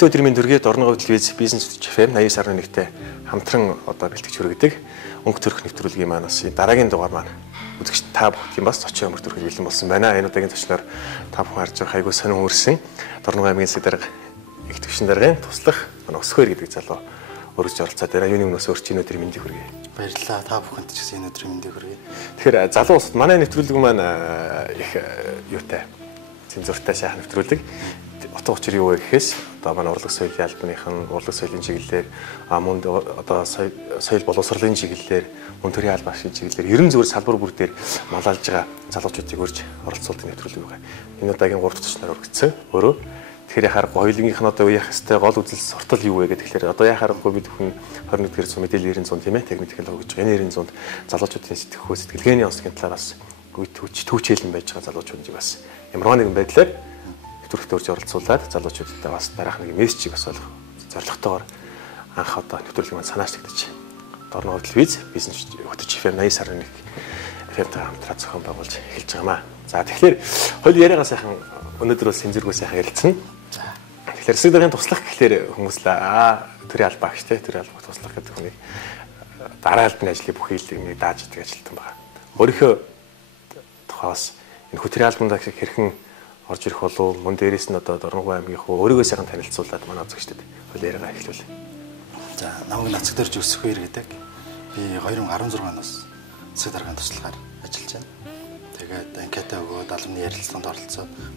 Эрэгтэй өдрийн төргээд орны говьд телевиз бизнес FM 89.1-тэй хамтран одоо бэлтгэж хүргэдэг. Өнгө төрх нэвтрүүлгийн маань бас дараагийн дугаар маань үзэгч та бүхэн бас зочин өмөр төрхөд бэлэн болсон байна. Энэ удаагийн зочноор та бүхэн харж байгаа хайгуу сонин өөрсөн Дорногов аймгийн Сэдарга их төвшин даргын туслах манай Өсгөр гэдэг залуу өргөж оролцоод байна. Юуны өмнөөс өөрч энэ өдрийн мэндийг хүргэе. Баярлалаа. Та бүхэнд ч гэсэн энэ өдрийн мэндийг хүргэе. Тэгэхээр залуу улсад манай нэвтрүүлэг маань их юутай цензуртай сайхан нэвтрүүлэг. Утга учир юу вэ гэхээс одоо манай урлаг соёлын албаныхан урлаг соёлын чиглэлээр мөн одоо соёл боловсролын чиглэлээр мөн төрийн албан ашигын чиглэлээр ерөн зөвөр салбар бүр дээр маллаж байгаа залуучуудыг урьж оролцуулдаг нэвтрүүлэг байгаа. Энэ удаагийн 3 дахь төчнөр өргөцсөн. Өөрөө тэгэхээр яхаар хоёулынх нь одоо яах ёстой гол үзэл суртал юу вэ гэхээр одоо яхаарахгүй бид бүхэн 21-р зуун мэдээлэл 900 тийм ээ техник технологи гэж байгаа. Энэ 900-д залуучуудын сэтгэхүй сэтгэлгээний онцгийн талаас түүчээлэн байж байгаа залуучуудыг бас ямар нэгэн байдлаар нэвтрүүлэгт урьж оролцуулаад залуучуудтай бас дараах нэг мессежийг бас олох зорилготойгоор анх одоо нэвтрүүлгийг маань санааш тэгдэж Дорногов телевиз бизнес хөтөч FM 89.1 FM-тэй хамтран зохион байгуулж эхэлж байгаамаа. За тэгэхээр хоёул яриагаа сайхан өнөөдөр бол сэнзэргүй сайхан ярилцсан. Тэгэхээр Сэдаргын туслах гэхлээр хүмүүс л төрийн албаа гэж тий төрийн албаа туслах гэдэг хүнийг дараа албаны ажлын бүх хэллэгнийг дааж идэг ажилтан байгаа. Өөрийнхөө тухаас энэ хөтөрийн албанд хэрхэн орж ирэх болов мөн дээрээс нь одоо Дорногов аймгийн өөрийгөө сайхан танилцуулаад манай үзэгчдэд хоёул яриагаа эхлүүлээ. За намайг Нацгдэрж Өсгөр гэдэг. Би 2016 оноос Сэдаргын туслахаар ажиллаж байна. Тэгээд анкета өгөөд албаны ярилцлаганд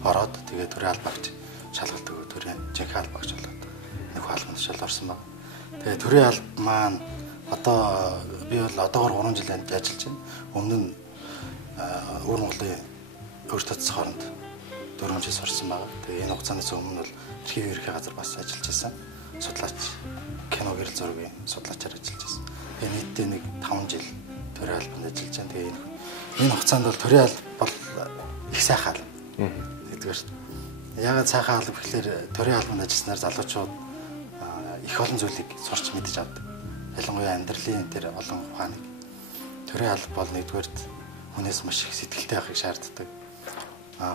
ороод тэгээд төрийн албаагч шалгалт өгөөд төрийн жинхэнэ албаагч болоод нэг албанд шал орсон баг. Тэгээд төрийн алба маань одоо би бол одоогоор 3 жил ажиллаж байна. Өмнө нь Өвөр Монголын өвөр татцах хооронд 4 жил сурсан байгаа. Тэгээ энэ хугацаанаас өмнө бол архив ерхий газар бас ажиллаж байсан. Судлаач, кино гэрэл зургийн судлаачаар ажиллаж байсан. Тэгээ нийтдээ нэг 5 жил төрийн албанд ажиллаж байна. Тэгээ энэ хугацаанд бол төрийн алба бол их сайхан алба. Нэгдүгээр яагаад сайхан алба гэхээр төрийн албанд ажилласнаар залуучууд их олон зүйлийг сурч мэдж авдаг. Ялангуяа амьдралын тэр олон ухааныг төрийн алба бол нэгдүгээр хүнээс маш их сэтгэлтэй байхыг шаарддаг.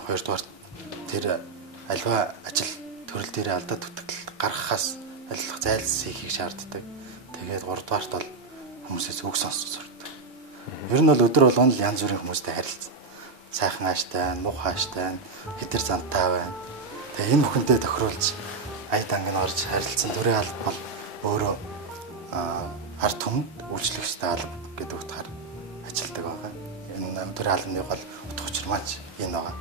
Хоёрдугаар тэр альва ажил төрөл дээр алдаа төтгөл гаргахаас айлах зайлс хийхийг шаарддаг. Тэгээд 3 дугаарт бол хүмүүсээс үг сонсож сурдаг. Ер нь бол өдөр болгоно л янз бүрийн хүмүүстэй харилцсан. Сайхан ааштай, муухай ааштай, хэтэр зантай байна. Тэгээ энэ бүхэнтэй тохируулж аяд анги нь орж харилцсан төрийн алба бол өөрөө ард түмэнд үйлчлэх ёстой алба гэдэг утгаар ажилладаг байгаа. Энэ төрийн албаны гол утга учир маань энэ байгаа.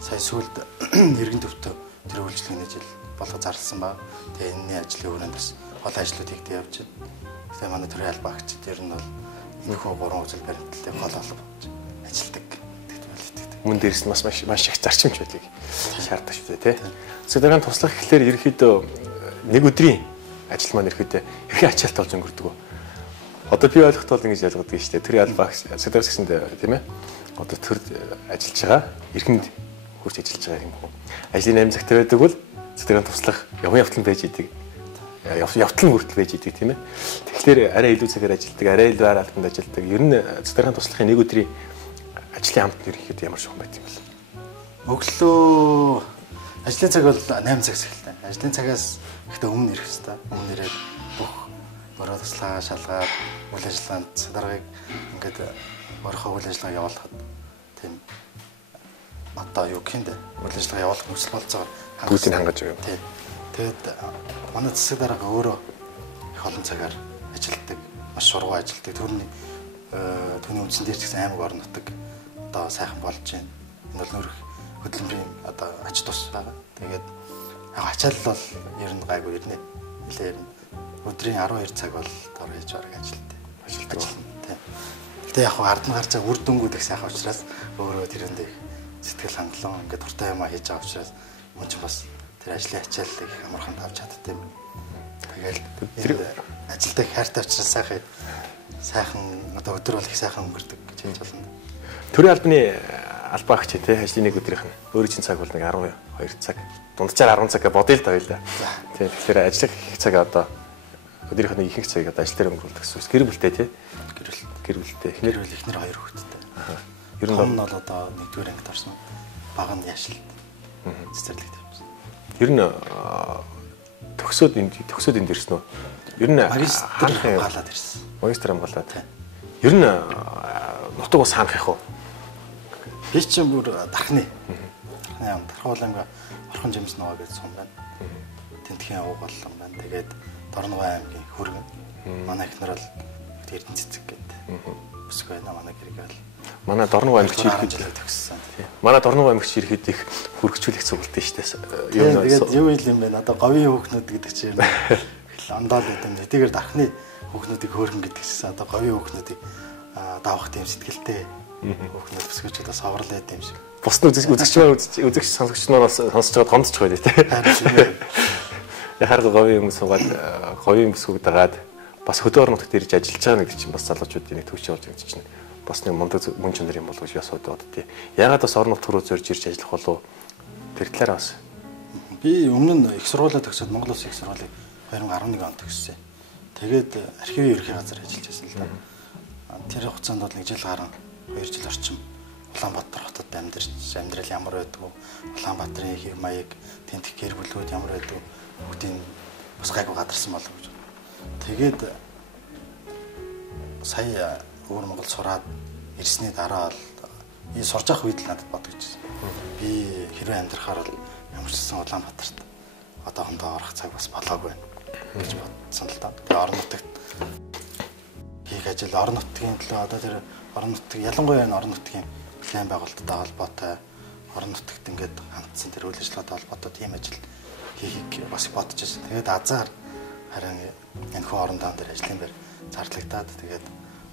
Сая сүүлд иргэн төвтө тэр үйлчлэгний жил болгож зарласан ба. Тэгээ энэний ажлын өрөөнд бас гол ажлуудыг дэ явж байна. Тэгээ манай төрийн албаагчид ер нь бол энэ хөө 3 үзэл баримттай гол олж ажилладаг гэдэг байлтай. Мөн дээрс нь маш их зарчимч байдгийг шаарддаг шүү дээ тий. Сэдаргын туслах гэхлээр ерөөхдөө нэг өдрийн ажил маань ерөөхдөө хэрхэн ачаалт болж өнгөрдөг вэ? Одоо би ойлгоход бол ингэж ялгадаг шүү дээ. Төрийн албаагч Сэдаргаас гэсэнд тийм ээ. Одоо төр ажиллаж байгаа эрхэнд хурц ажиллаж байгаа юм хөө. Ажлын 8 цагт байдаг бол Сэдаргын туслах явган явтал байж идэг. Явтал хүртэл байж идэг тийм ээ. Тэгэхээр арай илүү цагаар ажилладаг, арай илүү албанд ажилладаг. Ер нь Сэдаргын туслахын нэг өдрийн ажлын хамт нэрхэд ямар шугам байт юм бэ? Өглөө ажлын цаг бол 8 цагаас эхэлдэг. Ажлын цагаас ихтэй өмнө ирэх хэрэгтэй. Өмнө ирээд бүх бороо туслахаа шалгаад үйл ажиллагаанд Сэдаргыг ингээд өөрийнхөө үйл ажиллагаа явуулахад тийм одоо юу гэхиндэ үйл ажиллагаа явуулах нөхцөл болцоогоор бүгдийг хангаж байгаа. Тийм. Тэгээд манай засаг дарга өөрөө их олон цагаар ажилладаг, маш шургуу ажилладаг. Түүний үндсэн дээр ч гэсэн аймаг орон нутаг одоо сайхан болж байна. Энэ бол нөрөх хөдөлмөрийн одоо ач тус байгаа. Тэгээд ачаал бол ер нь гайгүй ирнэ. Нилээ ер нь өдрийн 12 цаг бол дор хийж бараг ажилладаг. Тийм. Гэтэ яг ард нь гарч байгаа үр дүнгууд их сайхан учраас өөрөө тэрэндээ сэтгэл хангалуун ингээд дуртай юм хийж байгаа учраас мөн ч бас тэр ажлын ачааллыг их амархан авч чаддаг юм. Тэгэл тэр ажилдаа хайртай учраас сайхан одоо өдөр бол их сайхан өнгөрдөг гэж хэлж байна. Төрийн албаны албаагч тий ажлын нэг өдрийнх нь өөрийн чинь цаг бол нэг 12 цаг. Дунджаар 10 цаг бодъё л да байлаа. Тийм тэгэхээр ажиллах их цаг одоо өдрийнх нь ихэнх цагийг одоо ажил дээр өнгөрүүлдэг гэсэн. Гэр бүлтэй тий. Гэр бүлтэй. Эхнэр хоёр хүүхэдтэй. Ер нь бол одоо 1-р ангид орсон. Баг нь яшил. Цэцэрлэгтэй. Ер нь төгсөөд энд ирсэн үү? Ер нь магистр хамгаалаад ирсэн. Магистр хамгаалаад. Ер нь нутаг бас хаанах их вэ? Би чинь бүр дархны. Дархуул аймгийн Орхон Жимс ногоо гэж сум байна. Тентхийн ууг боллон байна. Тэгээд Дорногой аймгийн Хөргөн. Манай ихнэр бол Эрдэнэ цэцэг гэдэг. Бүсг байна. Манай гэрэг бол. Манай Дорногой аймагч ирэхэд төгссөн. Манай Дорногой аймагч ирэхэд их хүргчүүлэх цуглалт шүү дээ. Тэгээд юу юм бэ? Одоо говийн хүүхнүүд гэдэг чинь андаад гэдэг нь хэдийгээр дархны хүүхнүүдийг хөөргөн гэдэг чинь одоо говийн хүүхнүүдийг давах тийм сэтгэлтэй хүүхнүүд бүсгүүчүүд бас аврал байд юм шиг. Бус нь үзэгч сонсогч нараас сонсож байгаа томдчих байлээ тий. Яхаар говийн хүмүүс суугаад говийн бүсгүүд дагаад бас хөдөө орон нутагт ирж ажиллаж байгаа нэг чинь бас залуучуудын нэг төвч явж байгаа чинь бас нэг мундаг мөн чанар юм болов уу гэж асуудаг тий. Ягаад бас орон нутг руу зорж ирж ажиллах болов тэр талаараа бас би өмнө нь их сургуулаа төгсөөд Монгол Улсын их сургуулийг 2011 онд төгссөн. Тэгээд архивын ерхий газар ажиллаж байсан л да. Тэр хугацаанд бол нэг жил гарan 2 жил орчим Улаанбаатар хотод амьдарч амьдрал ямар байдгүй, Улаанбаатарын хэв маяг, тентх гэр бүлүүд ямар байдгүй бүгдийг бас гайгүй гадарсан болов гэж. Тэгээд сая өөр Монгол сураад ирсний дараа бол сурж авах үед л надад бодогдсон. Би хэрвээ амьдрахаар бол ямар ч гэсэн Улаанбаатарт одоохондоо орох цаг бас болоогүй гэж бодсон л да. Тэгээ орон нутагт хийх ажил орон нутгийн төлөө одоо тэр орон нутгийн ялангуяа орон нутгийн план байгуулалттай холбоотой орон нутагт ингээд хандсан тэр үйл ажиллагаатай холбоотой тийм ажил хийхийг бас бодож байсан. Тэгээд азар харин энэ хүү орон даан дээр ажлын байр зарлагдаад тэгээд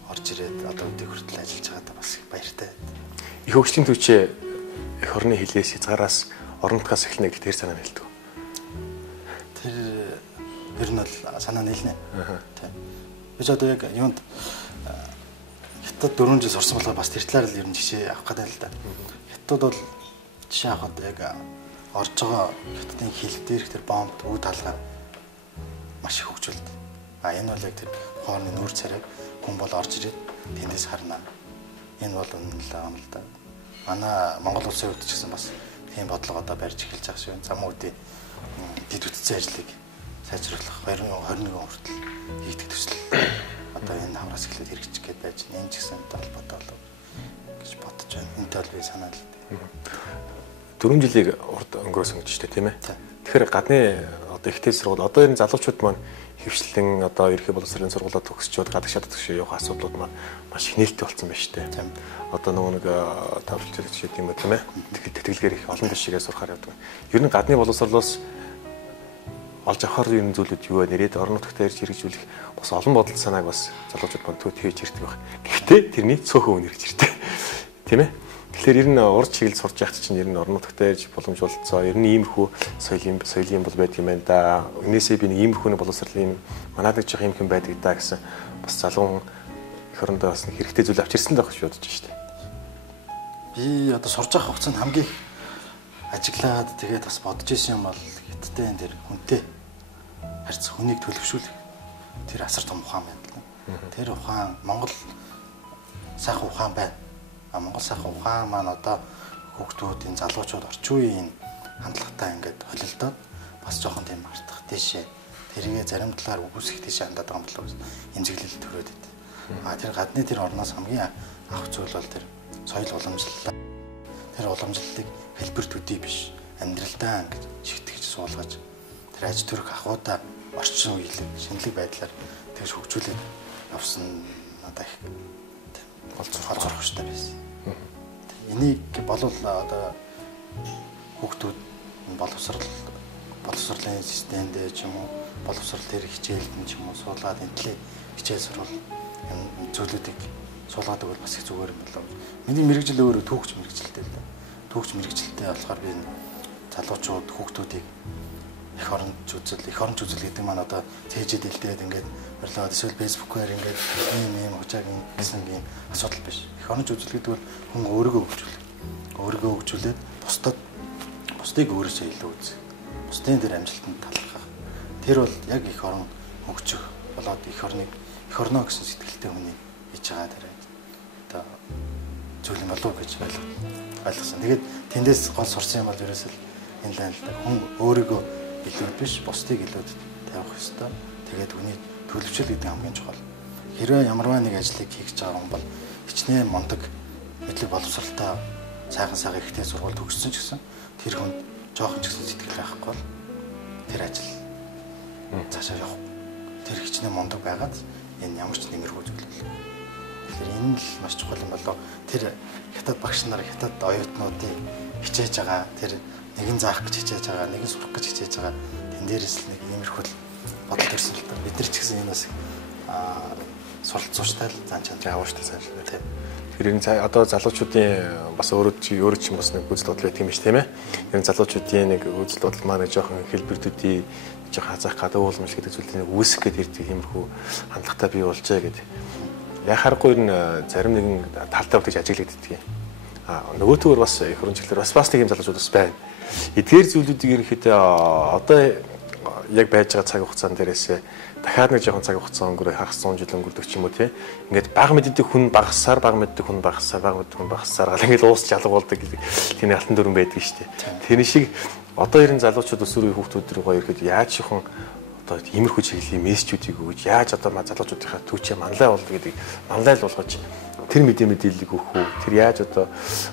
орж ирээд одоо өдөө хүртэл ажиллаж байгаадаа бас баяртай. Их хөгжлийн төвчөө эх орны хилээс хязгаараас орон нутгаас эхэлнэ гэдэг тэр санаа нэлдэг. Тэр ер нь бол санаа нийлнэ. Тийм. Би ч одоо яг юунд Хятад 4 жил сурсан болохоор бас тэр талаар л ер нь жишээ авах гэдэг л да. Хятад бол жишээ авахад яг орж байгаа Хятадын хил дээрх тэр бомб үе талгаа маш их хөгжүүлдэг. Энэ бол яг тэр хоорны нүүр царай хүн бол орж ирээд тэндээс харна. Энэ бол үнэн л да. Манай Монгол улсын хувьд ч гэсэн бас тийм бодлого одоо барьж эхэлж байгаа шүү. Замуудын дэд үтцэн ажлыг сайжруулах 2021 он хүртэл хийгдэх төсөл. Одоо энэ хамраас эхлээд хэрэгжих гээд байж энэ ч гэсэн холбоотой болов гэж бодож байна. Энтэй бол би санаа л дээ. 4 жилийг урд өнгөрөөсөн гэж штэ тийм ээ. Тэгэхээр гадны одоо ихтэй сургууль одоо энэ залуучууд маань хөвшлэн одоо ерхий боловсролын сургуулаа төгсчод гадагшаад төгсөж явах асуудлууд маань маш их нээлттэй болсон байна штэ. Одоо нөгөө нэг тавлж гэж юм уу тийм ээ. Тэтгэлгээр их олон дэшигээ сурахаар явдаг. Ер нь гадны боловсролоос олж авахар юм зүйлүүд юу вэ? Нэрээд орон нутгад ирж хэрэгжүүлэх бас олон бодол санааг бас залуучууд манд төвд хийж ирдэг байх. Гэхдээ тэрний цөөхөн үнэ ирж ирдэг. Тийм ээ. Тэгэхээр ер нь урд чиглэл сурч яхад чинь ер нь орон нутгад ирж боломжуулцоо. Ер нь иймэрхүү соёлын бол байдаг юм байна да. Өнөөсөө би нэг иймэрхүү боловсролын манад нэг жих юм байдаг да гэсэн бас залуу их орондоо бас нэг хэрэгтэй зүйл авч ирсэн л байх гэж бодож байна шүү дээ. Би одоо сурж байгаа хугацаанд хамгийн ажиглаад тэгээд бас бодож исэн юм бол хятадтай энэ тэр хүнтэй харьцах хүнийг төлөвшүүлэх тэр асар том ухаан байна. Тэр ухаан Монгол сайхан ухаан байна. Монгол сайхан ухаан маань одоо хүүхдүүдийн залуучууд орчин үеийн хандлагатай ингээд холилдоод бас жоохон тийм мартах тийшээ тэргээ зарим талаар үгүйсэх тийшээ хандаад байгаа юм болов эмзэглэл төрөөд байд. Тэр гадны тэр орноос хамгийн авах зүйл бол тэр соёл уламжлалтай. Тэр уламжлалыг хэлбэр төдий биш амьдралдаа ингээд шигтгэж суулгаж тэр аж төрөх ахуйдаа орчин үеийн шинэлэг байдлаар тэгж хөгжүүлээд явсан надад их олзурх хэрэгтэй байсан. Энийг болов одоо хүүхдүүд боловсролын системд ч юм уу боловсрол дээр хичээлд нь ч юм уу суулгаад энтлээ хичээл сурвал зүйлүүдийг суулгаад өгвөл бас их зүгээр юм болов. Миний мэрэгжил өөрөө түүхч мэрэгжилтэй л да. Түүхч мэрэгжилтэй болохоор би залуучууд хүүхдүүдийг эх оронч үзэл гэдэг маань одоо цээжэд илдээд ингээд орлоод эсвэл фэйсбүүкээр ингээд ийм хужааг гэсэн ийм асуудал биш. Эх оронч үзэл гэдэг бол хүн өөрийгөө хөгжүүлээд бусдыг өөрөөсөө илүү үзэх. Бусдын дээр амжилтанд талархах. Тэр бол яг эх орон хөгжих болоод эх орноо гэсэн сэтгэлтэй хүний хийж байгаа тэр одоо зүйл юм болов уу гэж ойлгосон. Тэгээд тэндээс гол сурсан юм бол ерөөсөл энэ л хүн өөрийгөө илүүд биш, бусдыг илүүд тавих ёстой. Тэгээд хүний төлөвшөл гэдэг хамгийн чухал. Хэрвээ ямарваа нэг ажлыг хийж байгаа хүн бол хичнээн мундаг, мэдлэг боловсралтай, сайхан ихтэй сургууль төгссөн ч гэсэн тэр хүнд жоохон ч гэсэн сэтгэл байхгүй бол тэр ажил цаашаа явах. Тэр хичнээн мундаг байгаад энэ ямар ч нэмэрхүү зүйл бол. Тэгэхээр энэ л маш чухал юм болоо. Тэр хятад багш нар, хятад оюутнуудын хичээж байгаа, тэр нэгэн заах гэж хичээж байгаа, нэгэн сурах гэж хичээж байгаа. Тэн дээрээс л нэг нэмэрхүү бодол төрсөн л та. Бид нар ч гэсэн энэ бас суралцууштай л зан чанар явааштай сайн шүү дээ. Тэр энэ одоо залуучуудын бас өөрөө ч бас нэг үзэл бодол байдаг юм биш тийм ээ. Энэ залуучуудын нэг үзэл бодол маань жоохон хэлбэрдүүдийн жоохон хазаах гадаа уулмж гэдэг зүйлийг үүсгэх гэдэг иймэрхүү хандлагатай бий болжээ гэдэг. Яхааргүй энэ зарим нэгэн талтай утгаж ажиглагддаг юм. Нөгөөтгөр бас их хөрөнгөлөөр бас нэг юм залуучууд бас байна. Эдгээр зүйлүүдийг ерөнхийдөө одоо яг байж байгаа цаг хугацаанд дээрээс дахиад нэг жоохон цаг хугацаа өнгөрөө хагас 100 жил өнгөрдөг ч юм уу тий. Ингээд бага мэддэг хүн багасаар гал ингээд уус жалга болдог гэдэг тийм алтан дүрэн байдаг шүү дээ. Тэр шиг одоо ерэн залуучууд өсвөр үеийн хүүхдүүд төр гоё ирэхэд яаж ихэн одоо иймэрхүү чиглэлийн мессежүүдийг өгж яаж одоо залуучуудынхаа түүчээ манлай бол гэдэг манлайл болгож тэр мэдээллийг өгөх үү тэр яаж одоо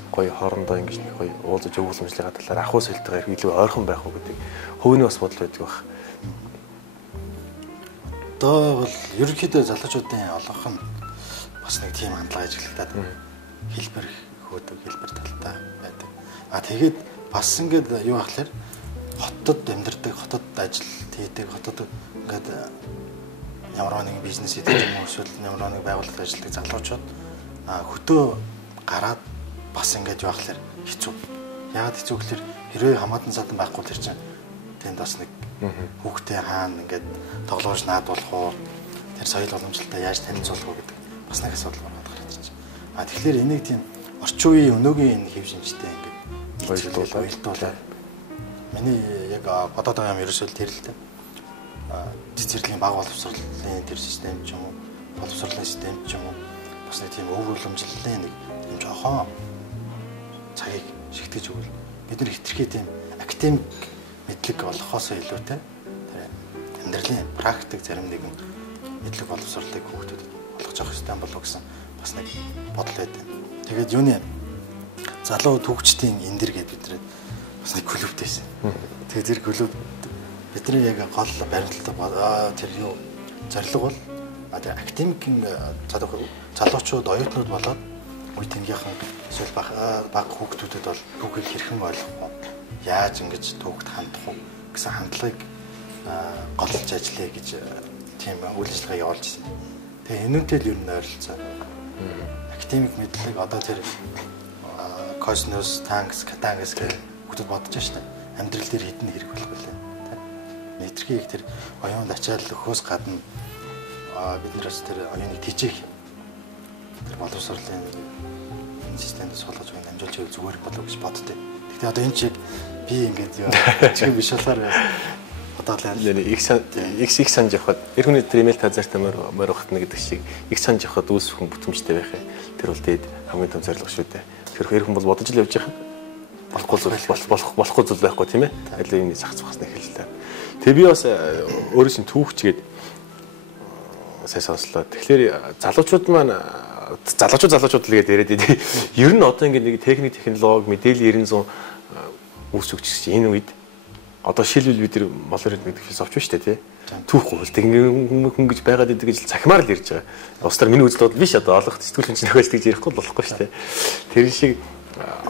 гоё хоорондоо ингэж нэг гоё уулзаж өгүүлэмжлэгээ талаар ахуй солилтойгоор илүү ойрхон байх уу гэдэг хөвний бас бодол байдаг баг. Одоо бол ерөнхийдөө залуучуудын олонх нь бас нэг тийм хандлага ажиглагдаад хэлбэр хөөдөг хэлбэр талтай байдаг. Тэгээд бас ингээд юу ахлаар хотод амьдардаг, хотод ажил хийдэг, хотод ингээд ямар нэгэн бизнес хийдэг юм уу эсвэл ямар нэгэн байгууллагад ажилладаг залуучууд хөтөө гараад бас ингээд юу ахлаар хэцүү. Яагаад хэцүү гэхээр хэрвээ хамаатан садан байхгүй тэр чинь тэнд бас нэг хүүхдээ хаана ингээд тоглоомж наадуулах уу тэр соёл боломжтой яаж танилцуулах уу гэдэг бас нэг асуудал гараад гарч ирж байна. Тэгэхээр энийг тийм орчин үеийн өнөөгийн энэ хэв шинжтэй ингээд ойлтуулаад миний яг бодоод байгаа юм ерөөсөө тэр л дээ. Цэцэрлэгийн баг боловсролын тэр систем ч юм уу, боловсролын систем ч юм уу бас нэг тийм өвөрлөмжлөлийн нэг тийм жоохон цагийг шигтгэж өгвөл бид нар хитрхи тийм академик мэдлэг олохоос илүүтэй тэр амьдралын практик зарим нэгэн мэдлэг боловсролыг хүүхдэд олгож авах хэрэгтэй болов гэсэн бас нэг бодол байдаг. Тэгээд юуны залуу түүхчдийн эндэр гэдэг бид нар бас нэг клуб дэсэн. Тэгээд тэр клуб бидний яг гол баримталтай тэр юу зорилго бол тэр академикийн залуучууд оюутнууд болоод үе тэнгийнхэн эсвэл баг хүүхдүүдэд бол түүхийг хэрхэн ойлгох вэ? Яаж ингэж түүхд хандах уу гэсэн хандлагыг голж ажиллая гэж тийм үйл ажиллагаа явуулж байна. Тэгээ энүүнтэй л ер нь ойролцоо. Академик мэдлэг одоо тэр космос, танкс, катангс гэх хүүхдүүд бодож байна. Амьдрал дээр хэдэн хэрэг болох вэ? Нэтрхийг тэр оюунд ачаал өхөөс гадна биднээс тэр оюуныг тижээх тэр боловсролын системд суулгаж байгаа амжилт зүйл зүгээр болов гэж боддөө. Гэхдээ одоо энэ чиг би ингээд чиг биш болохоор одоо л их санаж явахад эр хүний тримэл тазартай морь ухтна гэдэг шиг их санаж явахад үүсэх хүн бүтэмжтэй байх юм. Тэр бол дээд хамгийн том зорилго шүү дээ. Тэр эр хүн бол бодож л явж байгаа. Болохгүй зүйл байхгүй тийм ээ. Аль энэ сах цухаас нэхэлтэй. Тэгээ би бас өөрөөс нь түүхчгээд сайн сонслоо. Тэгэхээр залуучууд маань залуучууд л гээд яриад идэв. Ер нь одоо ингээд нэг техник технологи мэдээлэл 900 үүсвч гэсэн энэ үед одоо шилбэл бид нар молор гэдэг философч шүү дээ тий. Түүх гуйлдаг хүн гэж байгаад идэг гэж цахимаар л ярьж байгаа. Устдаар миний үзэл бодол биш одоо олох сэтгүүл хүчин төгөөж гэж ярихгүй болохгүй шүү дээ. Тэр шиг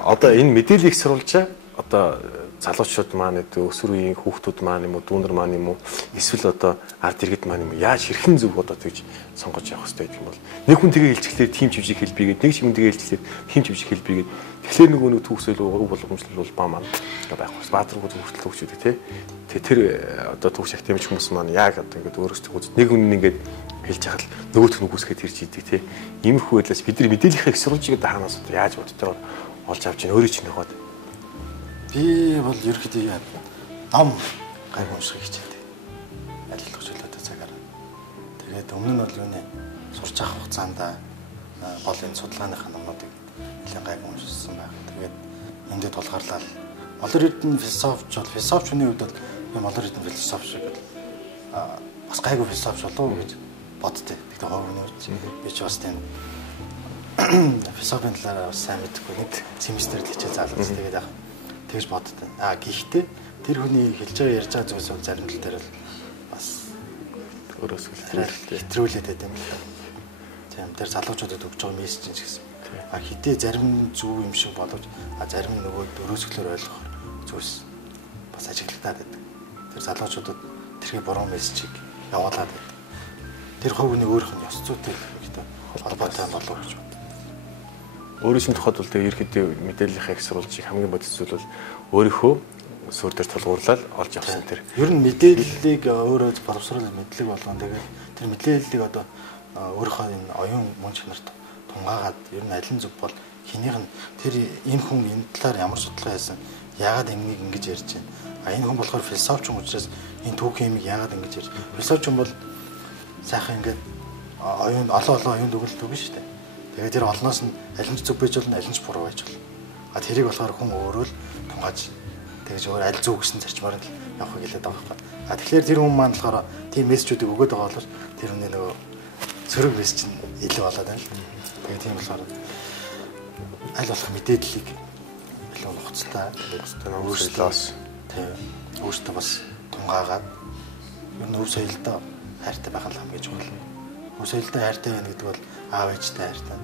одоо энэ мэдээллийг сурвалжаа одоо залуучууд маань өсвөр үеийн хүүхдүүд маань юм уу дүүнер маань юм уу эсвэл одоо ард иргэд маань юм уу яаж хэрхэн зөв одоо тэгж сонгож явах хэрэгтэй гэх юм бол нэг хүн тэгээ хэлчихлээр тим чивжиг хэлбигээд нэг хүн тэгээ хэлчихлээр тим чивжиг хэлбигээд тэгэхээр нөгөө нэг түүхсэл өг боломжлол бол баа маань байхгүй баатаргууд хүртэл төгчүүд тий тэр одоо түүх академич хүмүүс маань яг одоо ингээд өөрөөсөө нэг хүн ингээд хэлж яхад нөгөөх нь үгүйсгээд ирж идэг тий иймэрхүү байдлаас бид нар мэдээллийнхээ их сурвалжийг хаанаас одоо яаж боддоор олж авч ийн өөрөө чинь нөхөд би бол ерөөхдөө ном гай унших хичээдэг. Ажиллах чөлөөтэй цагаар. Тэгээд өмнө нь бол юуны сурч авах хугацаанд бол энэ судалгааныхаа номнуудыг нэлээд гай уншсан байх. Тэгээд эндээ тулгаарлал. Олор эрдэнэ философч хүний хувьд бол Монгол эдийн философи шиг бас гайгүй философи болов уу гэж боддтой. Тэгтээ ховны үед би ч бас тийм философийн талаар бас сайн мэдгүй нэг семестрэл хичээл заалгаж тэгээд яг тэгж боддтой. Гэхдээ тэр хүний хэлж байгаа ярьж байгаа зүйлс бол зарим тал дээр л бас өөрөөс хэтрүүлээд байт юм л. Тийм тэр залуучуудад өгж байгаа мессеж юм гэсэн. Хитээ зарим зөв юм шиг боловч зарим нөгөө өрөөсгөлөөр ойлгох зүйлс бас ажиглагдаад байдаг. Тэр залуучуудад тэрхий буруу мессежийг явуулаад байдаг. Тэр хувийн өөрийнх нь ёс зүйтэй хэрэгтэй холбоотой болов гэж бод. Өөрийн тухайд бол тэгээ ерөөхдөө мэдээллийнхаа их сурвалжийг хамгийн бодит зүйл бол өөрийнхөө суурь дээр тулгуурлаад олж авсан тэр. Ер нь мэдээллийг өөрөө боловсруулах мэдлэг болгон тэгээд тэр мэдээллийг одоо өөрийнхөө энэ оюун мөн чанарт тунгаагаад ер нь аль нь зөв бол хинийх нь тэр энэ хүн энэ талаар ямар судалгаа хийсэн яагаад энийг ингэж ярьж байна. Энэ хүн болохоор философч юм учраас энэ түүхийн юмыг яагаад ингэж ярьж. Философч юм бол сайхан ингээд оюун олон оюун дүгнэлт өгнө шүү дээ. Тэгээд тэр олноос нь аль нь зөв байж болно, аль нь буруу байж болно. Тэрийг болохоор хүн өөрөө л тунгааж тэгж өөр аль зөв гэсэн зарчмаар л явахыг хэлээд байгаа байхгүй. Тэгэхээр тэр хүн маань болохоор тийм мессежүүдийг өгөөд байгаа бол тэр хүний нөгөө сөрөг мессеж нь илүү болоод байна л. Тэгээд тийм болохоор аль болох мэдээллийг илүү нухацтай өөрсдөөс тийм өөртөө бас тунгаагаад ер нь өв соёлдоо хайртай байх нь хамгийн чухал. Өв соёлдоо хайртай байна гэдэг бол аав ээжтэй хайртай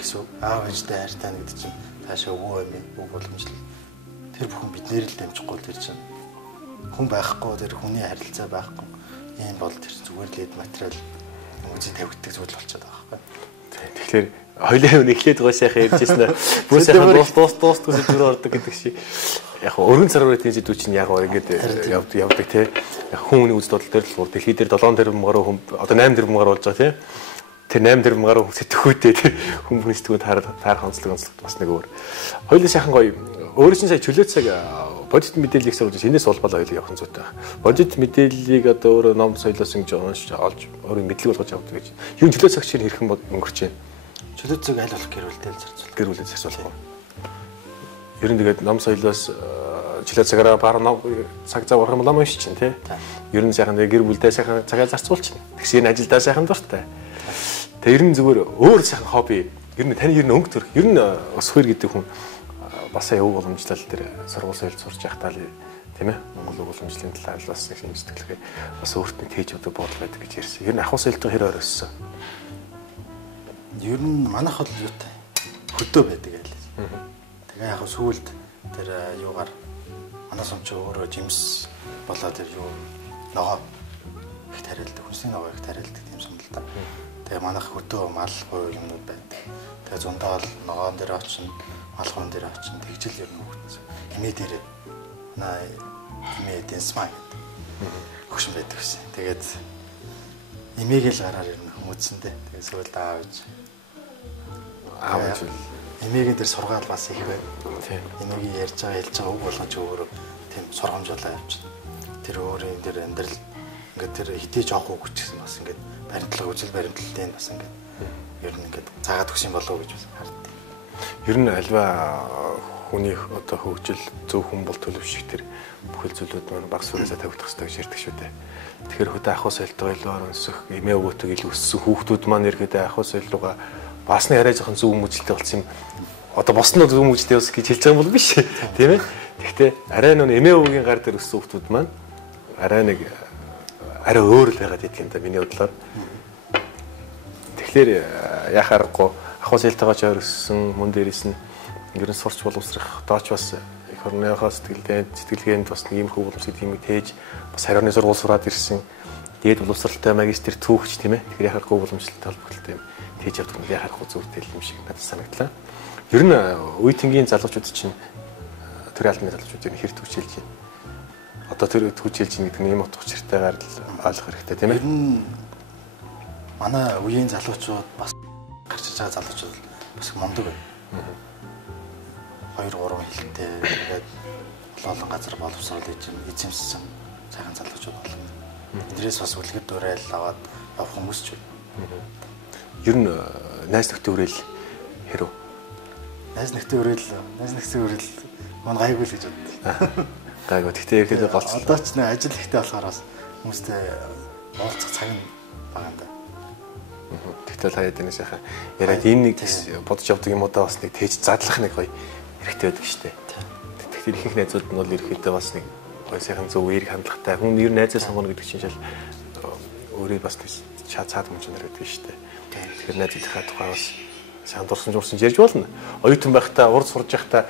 гэсэн. Аав ээжтэй хайртай гэдэг чинь таашаа өвөө эмээ үг боломжтой. Тэр бүхэн биднэр л дамжихгүй тэр чинь хүн байхгүй тэр хүний харилцаа байхгүй. Энэ бол тэр зүгээр л эд материал үзий тавигддаг зүйл болчиход байгаа байхгүй. Тэгэхээр хоёлаа эхлээд байгаа сайхан ярьжсэн нь бүр сайхан дуустгүй зүрх ордог гэдэг шиг. Яг өргөн цараар тийм зэдүү чинь яг ингээд явдаг тий. Яг хүн хүний үз бодол дээр л дэлхий дээр 7 тэрбум гаруй хүн одоо 8 тэрбум гаруй болж байгаа тий. Тэр 8 тэрбум гаруй хүн сэтгхүүтэй тий. Хүн хүний сэтгүүнд таарах онцлог бас нэг өөр. Хоёлаа сайхан гоё. Өөрөө чинь сая чөлөөцөг бодит мэдээллийг сурвалж энэс улбал хоёлаа явах зүйтэй байна. Бодит мэдээллийг одоо өөрөө ном соёлоос ингэж уншиж олж өөрийн мэдлэг болгож авдаг гэж. Юу чөлөөцөг чинь хэрхэн өнгөрч байна. Чөлөөцөг аль болох гэрүүлдэл зарцуул. Гэрүүлдэл зарцуулах. Ер нь тэгээд ном соёлоос чөлөөцөгөөрөө баар цаг зав урах юм ном уншиж чинь тий. Ер нь сайхан гэр бүлдээ сайхан цагаа зарцуулчих. Тэгсэн энэ ажилдаа сайхан дуртай. Тэг ер нь зүгээр өөр сайхан хобби. Ер нь таны ер нь өнгө төрх. Ер нь ус хоёр гэдэг хүн бас яв боломжтой л тэр сургууль соёлд сурч явахтаа л тийм ээ Монгол уг уламжлалын талаар бас их юм сэтгэлгээ бас өөрт нь тээж одоо бодол байдаг гэж ярьсан. Ер нь ахуй соёлтой хэрэг оройсон. Ер нь манайх бол юутай хөдөө байдаг яа л. Тэгээ яг сүүлд тэр юугаар манай сумч өөрөө жимс болоод тэр юу ногоо их тариалдаг хүнсний ногоо их тариалдаг тийм сум л та. Тэгээ манайх хөдөө мал гоё юмнууд байдаг. Тэгээ зундаа л ногоон дээр очино малгон дээр очино тэгжэл ер нь хөвгдсөн. Эмээ дээр эмээ дэнсмаа гэдэг. Хөгшин байдаг гэсэн. Тэгээд эмээг л гараар ер нь хүмүүцсэндээ. Тэгээд сүүлд аавч эмээгийн дээр сургаал бас их байна. Тийм. Эмээгийн ярьж байгаа хэлж байгаа үг болгож өөрөө тийм сургамжуулаа явчихна. Тэр өөрийн дээр амьдрал ингээд тэр хитэж авах үг гэсэн бас ингээд баримтлага үзэл баримтлалын бас ингээд ер нь ингээд цаагаад өгсөн болов уу гэж бас харддаг. Ер нь альва хүний одоо хөгжил зөв хүн бол төлөвших тэр бүхэл зүйлүүд маань баг сүрээсээ тавигдах хэрэгтэй гэж ярьдаг шүү дээ. Тэгэхээр хөдөө ахуй соёлтой ойлоор өнсөх эмээ өвгөтөг ил өссөн хүүхдүүд маань ерөөдөө ахуй соёл руугаа басны арай жоохон зөв хүмүүжлэлтэй болсон юм. Одоо босноо зөв хүмүүжлэлтэй ус гэж хэлж байгаа юм бол биш тийм ээ. Гэхдээ арай нөө эмээ өвгийн гар дээр өссөн хүүхдүүд маань арай нэг арай өөр л байгаад идэх юм да миний бодлоор. Тэгэхээр яхаарахгүй ахуй соёлтойгоо ч өрссөн мөн дээрээс нь ер нь сурч боловсрох дооч бас их орныхоо сэтгэлгээнд бас нэг юм хөө боломжтой тийм тээж бас хариуны сургууль сураад ирсэн. Дээд боловсралтай магистр түүхч тийм ээ. Тэгэхээр яхаарахгүй боломжтой холбогдолтой юм тээж явдаг нь яхаарахгүй зөвтэй юм шиг надад санагдлаа. Ер нь үе тэнгийн залуучууд чинь төрийн албаны залуучууд ер нь хэрэг төвчилж байна. Одоо тэр төвчилж байгаа гэдэг нь юм утга учиртайгаар л ойлгох хэрэгтэй тийм ээ. Ер нь манай үеийн залуучууд бас гарч иж байгаа залуучууд бас мундаг байна. 2-3 хэлтэй тэгээд олон газар боловсрол эзэмссэн сайхан залуучууд байна. Эдрээс бас үлгэд дуурайл аваад явах хүмүүс ч байна. Ер нь найз нөхдөд өрөөл хэрэг. Найз нөхдөд өрөөл манай гайгүй л гэж боддог. Гайгүй. Тэгтээ ерөөдөө голцсон. Одоо ч нэ ажил ихтэй болохоор бас хүмүүстэй уулзах цаг нь бага юм да. Тэгтэл хаяад энэ сайхан яриад энэ нэг бодож явдаг юм уу да бас нэг тээж задлах нэг гоё хэрэгтэй байдаг шүү дээ. Тэгэхээр ихэнх найзууд нь бол ерөөдөө бас нэг гоё сайхан зөв эерэг хандлагатай хүн ер нь найзаа сонгоно гэдэг чинь шал өөрөө бас цаад мөнчнөр байдаг шүү дээ. Тэгэхээр найзынхаа тухай бас сайхан дурсан ярьж болно. Оюутан байхдаа урд сурж байхдаа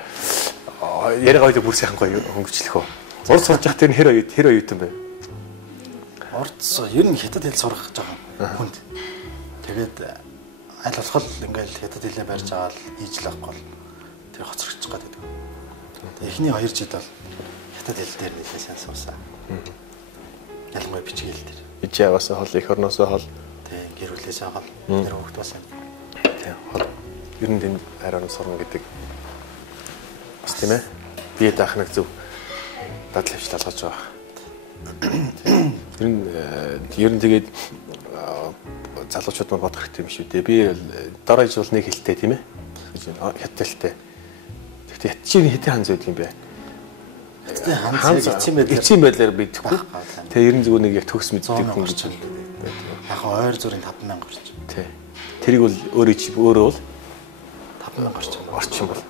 яриа гоё бүр сайхан гоё хөнгөчлөх үү. Урд сурж байхдаа тэр хэр оюутан байв. Урд ер нь хятад хэл сурах гэж байгаа хүнд. Тэгээд аль болох ингээл хятад хэлээ барьж аваад хийж л байхгүй бол тэр хоцрогдчих гээд байдаг. Эхний 2 жил бол хятад хэл дээр нэлээд сайн суусаа. Ялангуяа бичиг хэл дээр. Ижааваас хол эх орноосоо хол тэг гэр бүлээсээ хол нэр хөвгт бас юм. Тэг хол ер нь энэ арай сурна гэдэг бас тийм ээ. Бие даах нэг зөв дадал хвч талгаж байгаа. Ер нь тэгээд залуучууд мань бодох хэрэгтэй юм шүү дээ. Би дараа жил нэг хэлтэй тийм ээ. Хятадтай. Тэгтээ хятадчийн хэдийн ханз байдаг юм бэ? Хятадын ханз эцсийн байдлаар бидэхгүй. Тэгээ ер нь зүгээр нэг яг төгс мэддэг хүн гэж байна. Яг ойр зүрийн 50000 орч. Тий. Тэрийг бол өөрөө бол 50000 орчин бол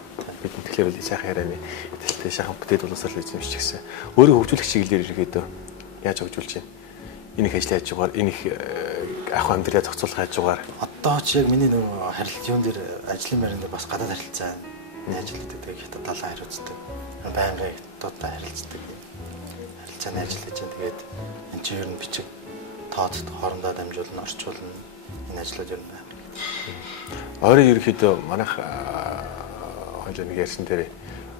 бид тэгэхээр бол сайхан ярианы хэлтэй шахан бүтэд боловсрол эзэмшиж гисэн. Өөрөө хөгжүүлэх чиглэлээр ирэхэд яаж хөгжүүлж байна? Энэ их ажлын хажуугаар энэ их ах амьдралаа зохицуулах хажуугаар одоо ч яг миний нөгөө харилцаан дээр ажлын байранд бас гадаад харилцаа ажилладаг хятад талаа хариуцдаг. Байнгын хятадтай харилцдаг. Харилцааны ажиллаж байна. Тэгээд энэ чинь ер нь бичиг тоодд хоорондоо дамжуулна, орчуулна. Энэ ажлууд ер нь байна. Өөрөө ерөөхдөө манайх хонжоо нэг ярьсан дээр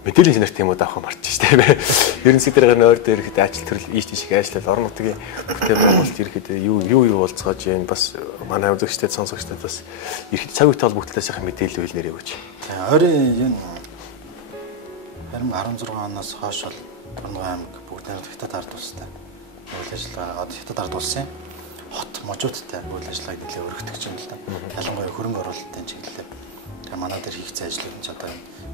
мэдээллийн чанарт юм уу даах марч штэ. Ерөн сэдвэр гарна ойр дээр ихэд ажил төрөл ийш тийш их ажиллаад орон нутгийн бүтээмэл болт ирэхэд юу болцоож байна. Бас манай үзэгчдэд сонсогчдод бас ирэхэд цаг үетэй холбогдлоо сайхан мэдээлэл үйл нэрээ өгч. Ойрын энэ 2016 оноос хойш бол Борногов аймаг бүгд найрамд хятад ард улстай үйл ажиллагаа хятад ард улсын хот можуудтай үйл ажиллагааг нэлээд өргөтгөж байна л да. Ялангуяа хөрөнгө оруулалтын чиглэлээр тэгээ манай дээр хийгдсэн ажлууд нь ч одоо